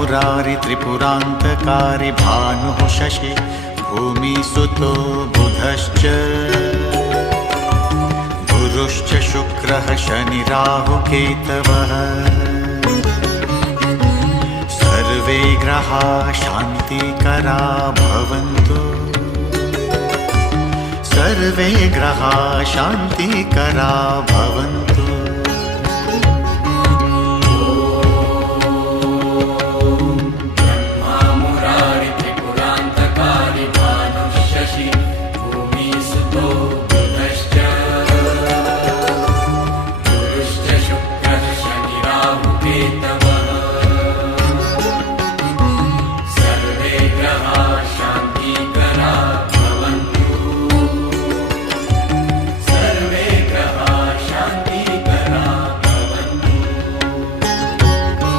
मुरारि त्रिपुरान्तकारी भानुः शशि भूमिसुतो बुधश्च गुरुश्च शुक्रः शनिराहुकेतवः सर्वे ग्रहा शान्तिकरा भवन्तु सर्वे ग्रहा शान्तिकरा भवन्तु।